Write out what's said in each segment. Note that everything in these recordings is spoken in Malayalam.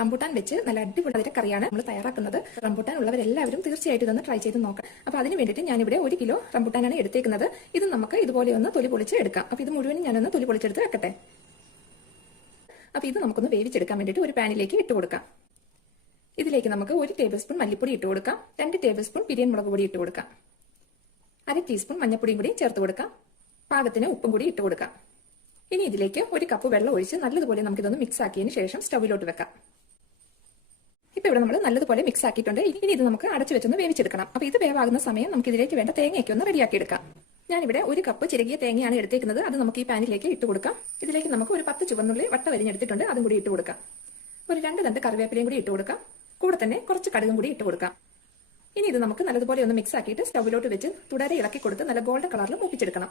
റംബൂട്ടാൻ വെച്ച് നല്ല അടിപൊളി കറിയാണ് നമ്മൾ തയ്യാറാക്കുന്നത്. റംബൂട്ടാൻ ഉള്ളവരെല്ലാവരും തീർച്ചയായിട്ടും ഇതൊന്ന് ട്രൈ ചെയ്ത് നോക്കാം. അപ്പോൾ അതിന് വേണ്ടിയിട്ട് ഞാനിവിടെ 1 കിലോ റംബൂട്ടാനാണ് എടുത്തേക്കുന്നത്. ഇത് നമുക്ക് ഇതുപോലെ ഒന്ന് തൊലി പൊളിച്ച് എടുക്കാം. അപ്പോൾ ഇത് മുഴുവനും ഞാനൊന്ന് തൊലി പൊളിച്ചെടുത്ത് വെക്കട്ടെ. അപ്പോൾ ഇത് നമുക്കൊന്ന് വേവിച്ചെടുക്കാൻ വേണ്ടിയിട്ട് ഒരു പാനിലേക്ക് ഇട്ട് കൊടുക്കാം. ഇതിലേക്ക് നമുക്ക് 1 ടേബിൾ സ്പൂൺ മല്ലിപ്പൊടി ഇട്ട് കൊടുക്കാം, 2 ടേബിൾ സ്പൂൺ പിരിയൻ മുളക് പൊടി ഇട്ട് കൊടുക്കാം, 1/2 ടീസ്പൂൺ മഞ്ഞൾപ്പൊടിയും കൂടി ചേർത്ത് കൊടുക്കാം, പാകത്തിന് ഉപ്പും കൂടി ഇട്ട് കൊടുക്കാം. ഇനി ഇതിലേക്ക് 1 കപ്പ് വെള്ളം ഒഴിച്ച് നല്ലതുപോലെ നമുക്കിതൊന്ന് മിക്സ് ആക്കിയതിന് ശേഷം സ്റ്റൗവിലോട്ട് വെക്കാം. ഇപ്പോൾ ഇവിടെ നമ്മൾ നല്ലതുപോലെ മിക്സ് ആക്കിയിട്ടുണ്ട്. ഇനി ഇത് നമുക്ക് അടച്ചു വെച്ചൊന്ന് വേവിച്ചെടുക്കണം. അപ്പോൾ ഇത് വേവാകുന്ന സമയം നമുക്ക് ഇതിലേക്ക് വേണ്ട തേങ്ങയൊക്കെ ഒന്ന് റെഡിയാക്കി എടുക്കാം. ഞാനിവിടെ 1 കപ്പ് ചിരകിയ തേങ്ങയാണ് എടുത്തേക്കുന്നത്. അത് നമുക്ക് ഈ പാനിലേക്ക് ഇട്ട് കൊടുക്കാം. ഇതിലേക്ക് നമുക്ക് ഒരു 10 ചുവന്നുള്ളി വട്ട വരിഞ്ഞെടുത്തിട്ടുണ്ട്, അതും കൂടി ഇട്ട് കൊടുക്കാം. ഒരു 2 തണ്ട് കറിവേപ്പിലയും കൂടി ഇട്ട് കൊടുക്കാം. കൂടെ തന്നെ കുറച്ച് കടുകും കൂടി ഇട്ട് കൊടുക്കാം. ഇനി ഇത് നമുക്ക് നല്ലതുപോലെ ഒന്ന് മിക്സ് ആക്കിയിട്ട് സ്റ്റൗവിലോട്ട് വെച്ച് തുടരെ ഇളക്കി കൊടുത്ത് നല്ല ഗോൾഡൻ കളറിൽ മൂപ്പിച്ചെടുക്കണം.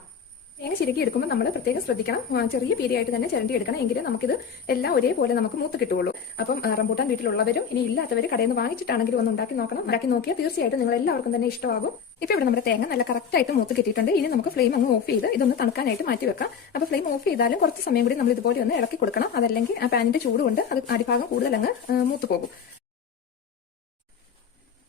തേങ്ങ ചിരകി എടുക്കുമ്പോൾ നമ്മൾ പ്രത്യേകം ശ്രദ്ധിക്കണം. ചെറിയ പീരിയായിട്ട് തന്നെ ചിരണ്ടി എടുക്കണം. എങ്കിലും നമുക്കിത് എല്ലാം ഒരേപോലെ നമുക്ക് മൂത്ത് കിട്ടുള്ളൂ. അപ്പം റംബൂട്ടാൻ വീട്ടിലുള്ളവരും ഇനി ഇല്ലാത്തവർ കടയിൽ നിന്ന് വാങ്ങിച്ചിട്ടാണെങ്കിലും ഒന്ന് ഉണ്ടാക്കി നോക്കണം. ഉണ്ടാക്കി നോക്കിയാൽ തീർച്ചയായിട്ടും നിങ്ങൾ എല്ലാവർക്കും തന്നെ ഇഷ്ടമാകും. ഇപ്പോൾ ഇവിടെ നമ്മുടെ തേങ്ങ നല്ല കറക്റ്റായിട്ട് മൂത്ത് കിട്ടിയിട്ടുണ്ട്. ഇനി നമുക്ക് ഫ്ലെയിം അങ്ങ് ഓഫ് ചെയ്ത് ഇതൊന്ന് തണുക്കാനായിട്ട് മാറ്റി വെക്കാം. അപ്പോൾ ഫ്ലെയിം ഓഫ് ചെയ്താലും കുറച്ച് സമയം കൂടി നമ്മൾ ഇതുപോലെ ഒന്ന് ഇളക്കി കൊടുക്കണം. അതല്ലെങ്കിൽ ആ പാനിന്റെ ചൂട് കൊണ്ട് അത് അടിഭാഗം കൂടുതൽ അങ്ങ് മൂത്ത് പോകും.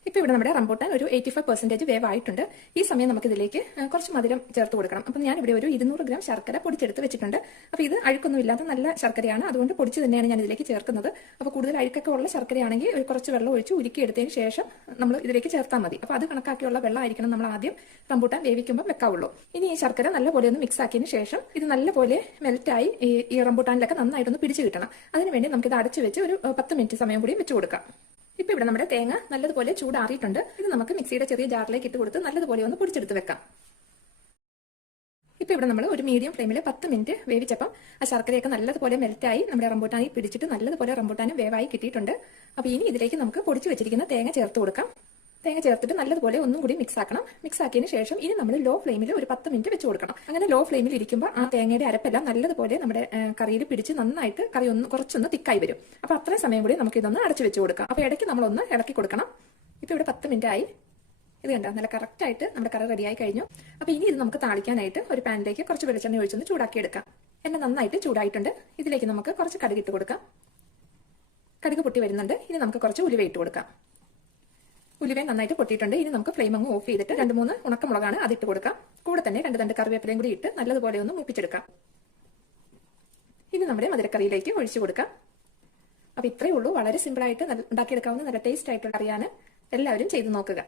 ഇപ്പോൾ ഇവിടെ നമ്മുടെ റംബൂട്ടാൻ ഒരു 85% വേവായിട്ടുണ്ട്. ഈ സമയം നമുക്ക് ഇതിലേക്ക് കുറച്ച് മധുരം ചേർത്ത് കൊടുക്കണം. അപ്പം ഞാനിവിടെ ഒരു 200 ഗ്രാം ശർക്കര പൊടിച്ചെടുത്ത് വെച്ചിട്ടുണ്ട്. അപ്പോൾ ഇത് അഴുക്കൊന്നും ഇല്ലാത്ത നല്ല ശർക്കരയാണ്, അതുകൊണ്ട് പൊടിച്ച് തന്നെയാണ് ഞാൻ ഇതിലേക്ക് ചേർക്കുന്നത്. അപ്പോൾ കൂടുതൽ അഴുക്കൊക്കെ ഉള്ള ശർക്കരയാണെങ്കിൽ ഒരു കുറച്ച് വെള്ളം ഒഴിച്ച് ഉരുക്കിയെടുത്തതിന് ശേഷം നമ്മൾ ഇതിലേക്ക് ചേർത്താൽ മതി. അപ്പോൾ അത് കണക്കാക്കിയുള്ള വെള്ളം ആയിരിക്കണം നമ്മൾ ആദ്യം റംബൂട്ടാൻ വേവിക്കുമ്പോൾ വെക്കാവുള്ളൂ. ഇനി ഈ ശർക്കര നല്ലപോലെ ഒന്ന് മിക്സ് ആക്കിയതിന് ശേഷം ഇത് നല്ലപോലെ മെൽറ്റായി ഈ റംബൂട്ടാനിലൊക്കെ നന്നായിട്ടൊന്ന് പിടിച്ച് കിട്ടണം. അതിനുവേണ്ടി നമുക്കിത് അടച്ചു വെച്ച് ഒരു 10 മിനിറ്റ് സമയം കൂടി വെച്ച് കൊടുക്കാം. ഇപ്പോൾ ഇവിടെ നമ്മുടെ തേങ്ങ നല്ലതുപോലെ ചൂടാറിയിട്ടുണ്ട്. ഇത് നമുക്ക് മിക്സിയുടെ ചെറിയ ജാറിലേക്ക് ഇട്ട് കൊടുത്ത് നല്ലതുപോലെ ഒന്ന് പൊടിച്ചെടുത്ത് വെക്കാം. ഇപ്പോൾ ഇവിടെ നമ്മൾ ഒരു മീഡിയം ഫ്ലെയിമിൽ 10 മിനിറ്റ് വേവിച്ചപ്പം ആ ശർക്കരയൊക്കെ നല്ലതുപോലെ മെൽറ്റായി നമ്മുടെ റംബൂട്ടാനിൽ പിടിച്ചിട്ട് നല്ലതുപോലെ റംബൂട്ടാനും വേവായി കിട്ടിയിട്ടുണ്ട്. അപ്പോൾ ഇനി ഇതിലേക്ക് നമുക്ക് പൊടിച്ച് വെച്ചിരിക്കുന്ന തേങ്ങ ചേർത്ത് കൊടുക്കാം. തേങ്ങ ചേർത്തിട്ട് നല്ലതുപോലെ ഒന്നും കൂടി മിക്സ് ആക്കണം. മിക്സ് ആക്കിയതിന് ശേഷം ഇനി നമ്മൾ ലോ ഫ്ലെയിമിൽ ഒരു 10 മിനിറ്റ് വെച്ച് കൊടുക്കണം. അങ്ങനെ ലോ ഫ്ലെയിമിൽ ഇരിക്കുമ്പോൾ ആ തേങ്ങയുടെ അരപ്പെല്ലാം നല്ലതുപോലെ നമ്മുടെ കറിയിൽ പിടിച്ച് നന്നായിട്ട് കറി കുറച്ചൊന്ന് തിക്കായി വരും. അപ്പോൾ അത്രയും സമയം കൂടി നമുക്ക് ഇതൊന്ന് അടച്ചു വെച്ച് കൊടുക്കാം. അപ്പോൾ ഇടയ്ക്ക് നമ്മളൊന്ന് ഇളക്കി കൊടുക്കണം. ഇപ്പോൾ ഇവിടെ 10 മിനിറ്റ് ആയി. ഇത് കണ്ടോ, നല്ല കറക്റ്റായിട്ട് നമ്മുടെ കറി റെഡിയായി കഴിഞ്ഞു. അപ്പോൾ ഇനി ഇത് നമുക്ക് താളിക്കാനായിട്ട് ഒരു പാനിലേക്ക് കുറച്ച് വെളിച്ചെണ്ണ ഒഴിച്ചൊന്ന് ചൂടാക്കി എടുക്കാം. എണ്ണ നന്നായിട്ട് ചൂടായിട്ടുണ്ട്. ഇതിലേക്ക് നമുക്ക് കുറച്ച് കടുക് ഇട്ട് കൊടുക്കാം. കടുക് പൊട്ടി വരുന്നുണ്ട്. ഇനി നമുക്ക് കുറച്ച് ഉലുവ ഇട്ട് കൊടുക്കാം. ഉലുവ നന്നായിട്ട് പൊട്ടിയിട്ടുണ്ട്. ഇനി നമുക്ക് ഫ്ലെയിം അങ്ങ് ഓഫ് ചെയ്തിട്ട് 2-3 ഉണക്കമുളകാണ് അതിട്ട് കൊടുക്കാം. കൂടെ തന്നെ 2 തണ്ട് കറിവേപ്പിലയും കൂടി ഇട്ട് നല്ലതുപോലെ ഒന്ന് മൂപ്പിച്ചെടുക്കാം. ഇനി നമ്മുടെ മധുരക്കറിയിലേക്ക് ഒഴിച്ചു കൊടുക്കാം. അപ്പോൾ ഇത്രയേ ഉള്ളൂ. വളരെ സിമ്പിളായിട്ട് ഉണ്ടാക്കിയെടുക്കാവുന്ന നല്ല ടേസ്റ്റ് ആയിട്ടുള്ള കറിയാണ്. എല്ലാവരും ചെയ്ത് നോക്കുക.